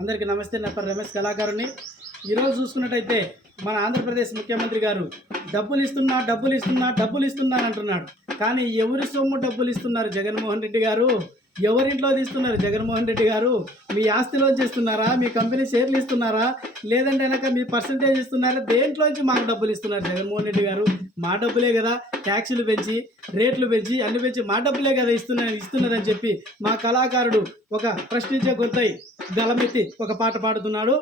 అందరికీ నమస్తే. నా పేరు రమేష్ కళాకారుని. ఈరోజు చూసుకున్నట్టయితే మన ఆంధ్రప్రదేశ్ ముఖ్యమంత్రి గారు డబ్బులు ఇస్తున్నా అంటున్నాడు. కానీ ఎవరి సొమ్ము డబ్బులు ఇస్తున్నారు జగన్మోహన్ రెడ్డి గారు? ఎవరింట్లో తీస్తున్నారు జగన్మోహన్ రెడ్డి గారు? మీ ఆస్తిలోంచి ఇస్తున్నారా? మీ కంపెనీ షేర్లు ఇస్తున్నారా? లేదంటే కనుక మీ పర్సంటేజ్ ఇస్తున్నారా? దేంట్లోంచి మాకు డబ్బులు ఇస్తున్నారు జగన్మోహన్ రెడ్డి గారు? మా డబ్బులే కదా, ట్యాక్సులు పెంచి రేట్లు పెంచి అన్ని పెంచి మా డబ్బులే కదా ఇస్తున్నారని చెప్పి మా కళాకారుడు ఒక ప్రశ్నించే గొంతై గలమెత్తి ఒక పాట పాడుతున్నాడు.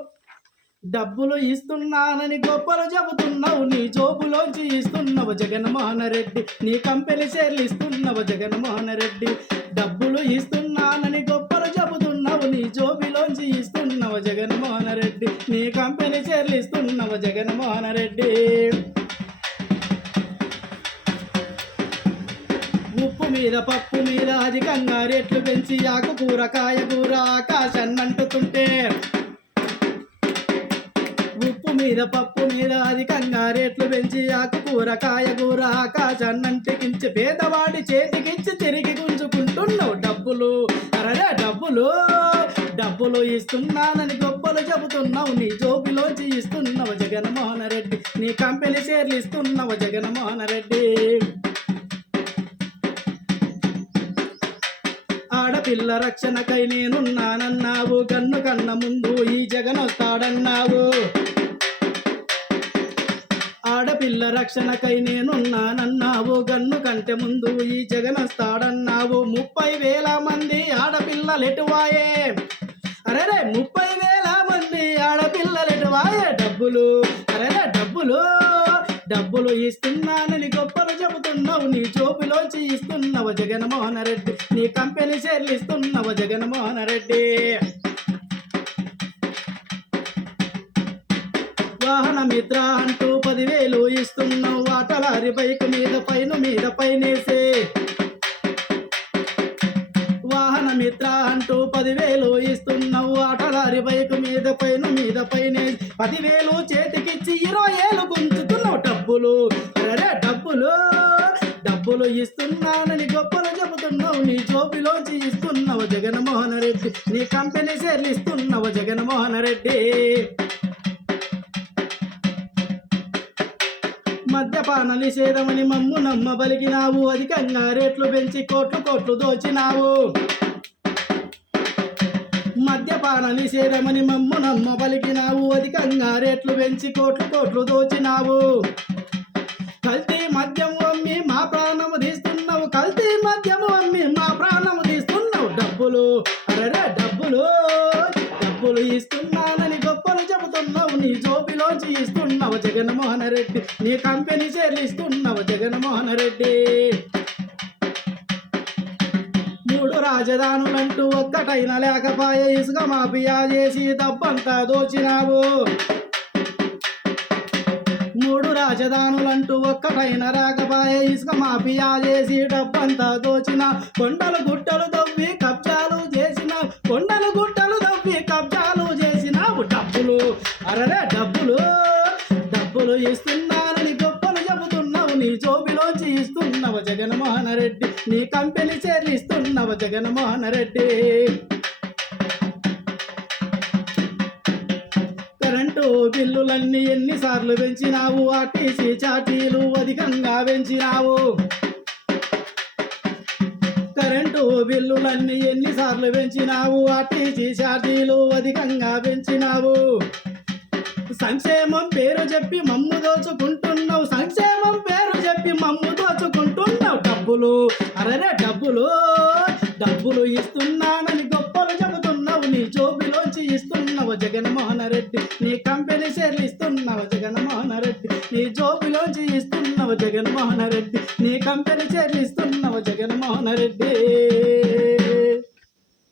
డబ్బులు ఇస్తున్నానని గొప్పలు చెబుతున్నావు, నీ జోబులోంచి ఇస్తున్నావు జగన్మోహన్ రెడ్డి. నీ కంపెనీ షేర్లు ఇస్తున్నావు జగన్మోహన్ రెడ్డి. డబ్బులు ఇస్తున్నానని గొప్పలు చెబుతున్నావు, నీ జోబులోంచి ఇస్తున్నావు జగన్మోహన్ రెడ్డి. నీ కంపెనీ షేర్లు ఇస్తున్నావు జగన్మోహన్ రెడ్డి. ఉప్పు మీద పప్పు మీద అధికంగా రేట్లు పెంచి ఆకుకూర కాయకూర ఆకాశాన్నంటుతుంటే, ఉప్పు మీద పప్పు మీద అధికంగా రేట్లు పెంచి ఆకుకూర కాయకూర ఆకాశాన్నంటికించి పేదవాడి చేతికిచ్చి తిరిగి గుంజుకుంటున్నావు డబ్బులు. అరే డబ్బులు ఇస్తున్నానని గొప్పలు చెబుతున్నావు, నీ జోబులోంచి ఇస్తున్నావు జగన్మోహన్ రెడ్డి. నీ కంపెనీ షేర్లు ఇస్తున్నావు జగన్మోహన్ రెడ్డి. ఆడపిల్ల రక్షణకై నేనున్నానన్నావు, గన్ను కన్న ముందు ఈ జగన్ వస్తాడన్నావు. ఆడపిల్ల రక్షణకై నేనున్నానన్నావు, గన్ను కంటే ముందు ఈ జగన్ వస్తాడన్నావు. 30,000 మంది ఆడపిల్లలెటువాయే? అరే 30,000 మంది ఆడపిల్లలెటువాయే? డబ్బులు ఇస్తున్నానని గొప్పలు చెబుతున్నావు, నీ జోబులోంచి ఇస్తున్నావు జగన్మోహన్ రెడ్డి. నీ కంపెనీ షేర్లు ఇస్తున్నావు జగన్మోహన్ రెడ్డి. వాహన మిత్ర అంటూ 10,000 ఇస్తున్నావు, ఆటలారి బైక్ మీద పైనేసే. వాహన మిత్ర అంటూ 10,000 ఇస్తున్నావు, ఆటలారి బైక్ మీద పైనే 10,000 చేతికిచ్చి 20,000 గుంజుతున్నావు డబ్బులు. అరే డబ్బులు ఇస్తున్నానని గొప్పలు చెబుతున్నావు, నీ జోబులోంచి ఇస్తున్నావు జగన్మోహన్ రెడ్డి. నీ కంపెనీ షేర్లు ఇస్తున్నావు జగన్మోహన్ రెడ్డి. మద్యపాన నిషేధమని మమ్ము నమ్మబలిగినావు, అధికంగా రేట్లు పెంచి కోట్లు దోచినావు. మద్యపాన నిషేధమని మమ్ము నమ్మబలిగినావు, అధికంగా రేట్లు పెంచి కోట్లు దోచినావు. కల్తీ మద్యము అమ్మి మా ప్రాణము తీస్తున్నావు, కల్తీ మద్యము అమ్మి మా ప్రాణము తీస్తున్నావు డబ్బులు. అరే డబ్బులు ఇస్తున్నానని గొప్పలు చెబుతున్నావు, నీ జోబులోంచి ఇస్తున్నావు జగన్మోహన్ రెడ్డి. నీ కంపెనీ షేర్లు ఇస్తున్నావు జగన్మోహన్ రెడ్డి. 3 రాజధానులంటూ ఒక్కటైనా లేకపాయే, ఇసుక మాఫియా చేసి డబ్బంతా దోచినావు. 3 రాజధానులంటూ ఒక్కటైనా రాకపాయే, ఇసుక మాఫియా చేసి డబ్బంతా దోచిన. కొండలు గుట్టలు తవ్వి కబ్జాలు చేసినావు, డబ్బులు. అరే డబ్బులు ఇస్తున్నానని గొప్పలు చెబుతున్నావు, నీ జోబులోంచి ఇస్తున్నావు జగన్మోహన్ రెడ్డి. నీ కంపెనీ షేర్లు ఇస్తున్నావు జగన్మోహన్ రెడ్డి. కరెంటు బిల్లులన్నీ ఎన్నిసార్లు పెంచినావు, ఆర్టీసీ ఛార్జీలు అధికంగా పెంచినావు. కరెంటు బిల్లులన్నీ ఎన్నిసార్లు పెంచినావు, ఆర్టీసీ ఛార్జీలు అధికంగా పెంచినావు. సంక్షేమం పేరు చెప్పి మమ్ము దోచుకుంటున్నావు, డబ్బులు. అరే డబ్బులు ఇస్తున్నానని గొప్పలు చెబుతున్నావు, నీ జోబులోంచి ఇస్తున్నావు జగన్మోహన్ రెడ్డి. నీ కంపెనీ షేర్లు ఇస్తున్నావు జగన్మోహన్ రెడ్డి. నీ జోబులోంచి ఇస్తున్నావు జగన్మోహన్ రెడ్డి. నీ కంపెనీ షేర్లు ఇస్తున్నావు జగన్మోహన్ రెడ్డి.